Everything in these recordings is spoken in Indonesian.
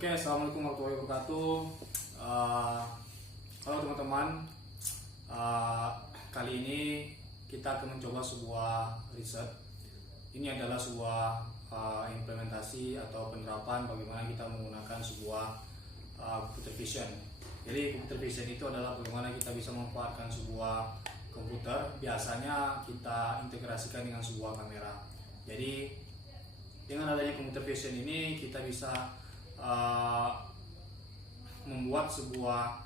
Oke, assalamualaikum warahmatullahi wabarakatuh. Halo teman-teman, kali ini kita akan mencoba sebuah riset. Ini adalah sebuah implementasi atau penerapan bagaimana kita menggunakan sebuah computer vision. Jadi computer vision itu adalah bagaimana kita bisa memanfaatkan sebuah komputer. Biasanya kita integrasikan dengan sebuah kamera. Jadi dengan adanya computer vision ini kita bisa membuat sebuah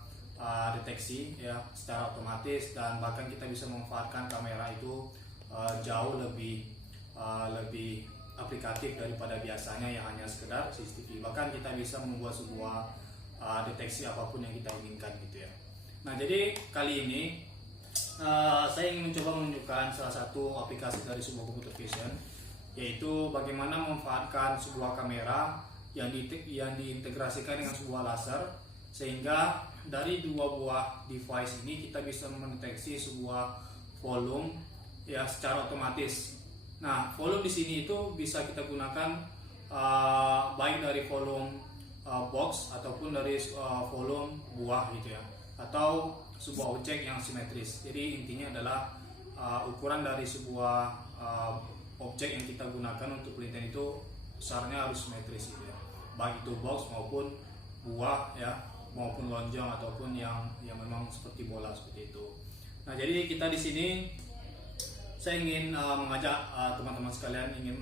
deteksi ya secara otomatis, dan bahkan kita bisa memanfaatkan kamera itu jauh lebih aplikatif daripada biasanya yang hanya sekedar CCTV. Bahkan kita bisa membuat sebuah deteksi apapun yang kita inginkan gitu ya. Nah, jadi kali ini saya ingin mencoba menunjukkan salah satu aplikasi dari sebuah computer vision, yaitu bagaimana memanfaatkan sebuah kamera yang diintegrasikan dengan sebuah laser, sehingga dari dua buah device ini kita bisa mendeteksi sebuah volume ya secara otomatis. Nah, volume di sini itu bisa kita gunakan baik dari volume box ataupun dari volume buah gitu ya, atau sebuah objek yang simetris. Jadi intinya adalah ukuran dari sebuah objek yang kita gunakan untuk penelitian itu besarnya harus simetris gitu ya, baik itu box maupun buah ya, maupun lonjong ataupun yang memang seperti bola seperti itu. Nah, jadi kita di sini saya ingin mengajak teman-teman sekalian ingin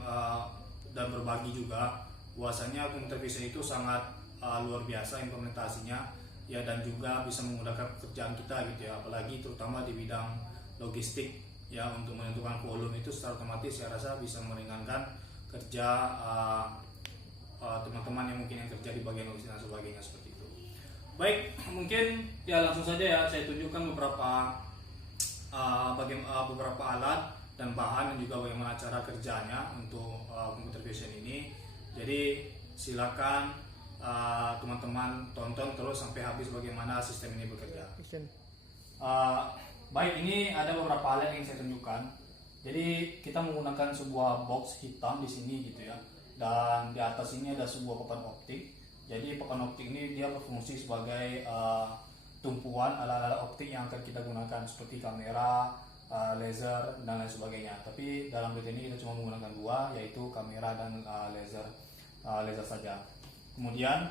dan berbagi juga bahwasanya computer vision itu sangat luar biasa implementasinya ya, dan juga bisa memudahkan pekerjaan kita gitu ya, apalagi terutama di bidang logistik ya, untuk menentukan volume itu secara otomatis saya rasa bisa meringankan kerja teman-teman yang mungkin yang kerja di bagian logistik dan sebagainya seperti itu. Baik, mungkin ya langsung saja ya saya tunjukkan beberapa beberapa alat dan bahan, dan juga bagaimana cara kerjanya untuk computer vision ini. Jadi silakan teman-teman tonton terus sampai habis bagaimana sistem ini bekerja. Baik, ini ada beberapa alat yang saya tunjukkan. Jadi kita menggunakan sebuah box hitam di sini gitu ya, dan di atas ini ada sebuah papan optik. Jadi papan optik ini dia berfungsi sebagai tumpuan alat-alat optik yang akan kita gunakan seperti kamera, laser dan lain sebagainya. Tapi dalam video ini kita cuma menggunakan dua, yaitu kamera dan laser saja. Kemudian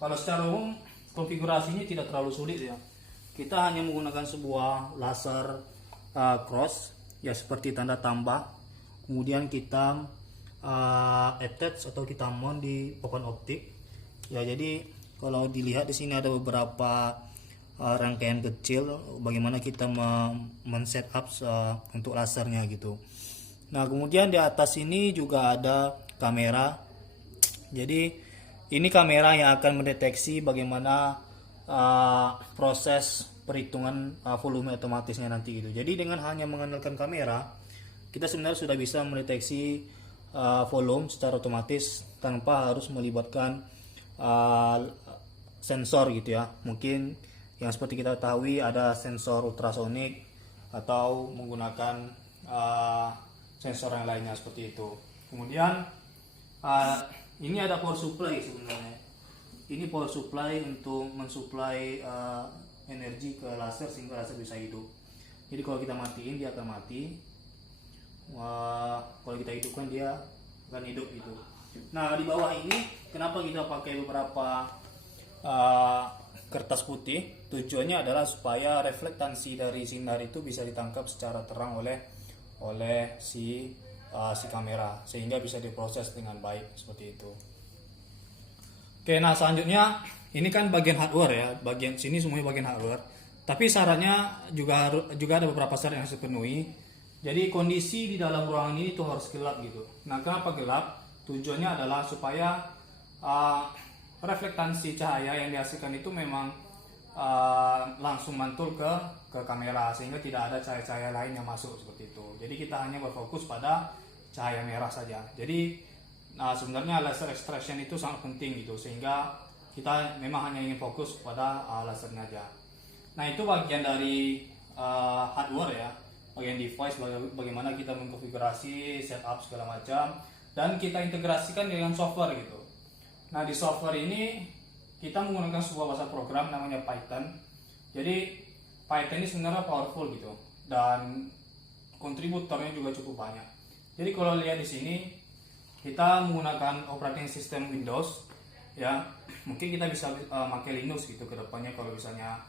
kalau secara umum konfigurasinya tidak terlalu sulit ya. Kita hanya menggunakan sebuah laser cross ya, seperti tanda tambah. Kemudian kita attach atau kita mount di papan optik ya. Jadi kalau dilihat di sini ada beberapa rangkaian kecil bagaimana kita men-setup untuk lasernya gitu. Nah, kemudian di atas ini juga ada kamera. Jadi ini kamera yang akan mendeteksi bagaimana proses perhitungan volume otomatisnya nanti gitu. Jadi dengan hanya mengandalkan kamera, kita sebenarnya sudah bisa mendeteksi volume secara otomatis tanpa harus melibatkan sensor gitu ya. Mungkin yang seperti kita ketahui ada sensor ultrasonik atau menggunakan sensor yang lainnya seperti itu. Kemudian ini ada power supply sebenarnya. Ini power supply untuk mensuplai energi ke laser sehingga laser bisa hidup. Jadi kalau kita matiin dia akan mati. Kalau kita hidupkan dia akan hidup gitu. Nah, di bawah ini kenapa kita pakai beberapa kertas putih? Tujuannya adalah supaya reflektansi dari sinar itu bisa ditangkap secara terang oleh si kamera, sehingga bisa diproses dengan baik seperti itu. Oke, nah selanjutnya ini kan bagian hardware ya, bagian sini semuanya bagian hardware. Tapi syaratnya juga ada beberapa syarat yang harus dipenuhi. Jadi kondisi di dalam ruangan ini tuh harus gelap gitu. Nah, kenapa gelap? Tujuannya adalah supaya reflektansi cahaya yang dihasilkan itu memang langsung mantul ke kamera, sehingga tidak ada cahaya-cahaya lain yang masuk seperti itu. Jadi kita hanya berfokus pada cahaya merah saja. Jadi sebenarnya laser extraction itu sangat penting gitu, sehingga kita memang hanya ingin fokus pada lasernya aja. Nah, itu bagian dari hardware ya, bagian device, bagaimana kita mengkonfigurasi, setup segala macam, dan kita integrasikan dengan software gitu. Nah, di software ini kita menggunakan sebuah bahasa program namanya Python. Jadi Python ini sebenarnya powerful gitu, dan kontributornya juga cukup banyak. Jadi kalau lihat di sini kita menggunakan operating system Windows, ya mungkin kita bisa pakai Linux gitu ke depannya kalau misalnya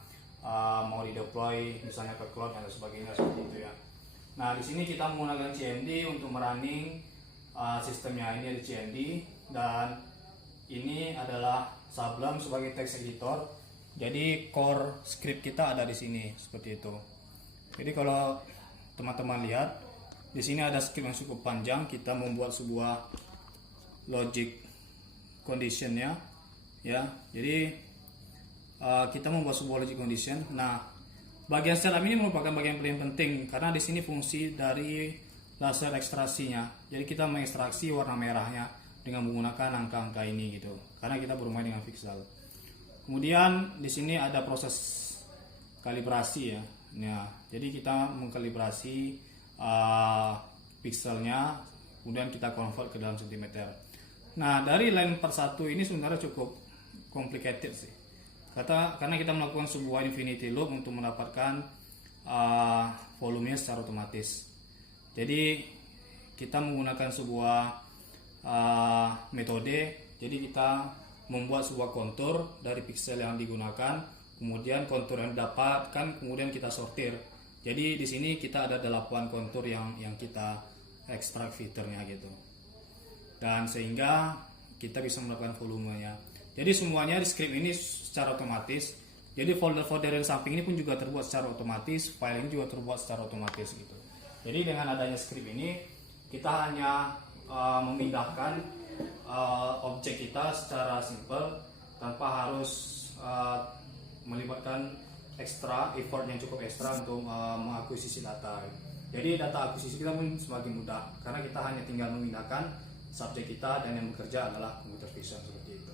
mau di deploy misalnya ke cloud dan sebagainya seperti itu ya. Nah, di sini kita menggunakan CMD untuk merunning sistemnya. Ini ada CMD, dan ini adalah Sublime sebagai text editor. Jadi core script kita ada di sini seperti itu. Jadi kalau teman-teman lihat di sini ada script yang cukup panjang. Kita membuat sebuah logic conditionnya, ya. Jadi kita membuat sebuah logic condition. Nah, bagian setup ini merupakan bagian paling penting karena di sini fungsi dari laser ekstraksinya. Jadi kita mengekstraksi warna merahnya dengan menggunakan angka-angka ini gitu. Karena kita bermain dengan pixel. Kemudian di sini ada proses kalibrasi ya. Nah, jadi kita mengkalibrasi pixelnya, kemudian kita convert ke dalam sentimeter. Nah, dari line per satu ini sebenarnya cukup complicated sih. Karena kita melakukan sebuah infinity loop untuk mendapatkan volumenya secara otomatis. Jadi kita menggunakan sebuah metode. Jadi kita membuat sebuah kontur dari pixel yang digunakan, kemudian kontur yang didapatkan, kemudian kita sortir. Jadi di sini kita ada 8 kontur yang kita ekstrak filternya gitu. Dan sehingga kita bisa melakukan volumenya. Jadi semuanya di script ini secara otomatis. Jadi folder-folder yang samping ini pun juga terbuat secara otomatis, file ini juga terbuat secara otomatis gitu. Jadi dengan adanya script ini kita hanya memindahkan objek kita secara simple tanpa harus melibatkan ekstra effort yang cukup ekstra untuk mengakuisisi data. Jadi data akuisisi kita pun semakin mudah karena kita hanya tinggal memindahkan subjek kita dan yang bekerja adalah computer vision seperti itu.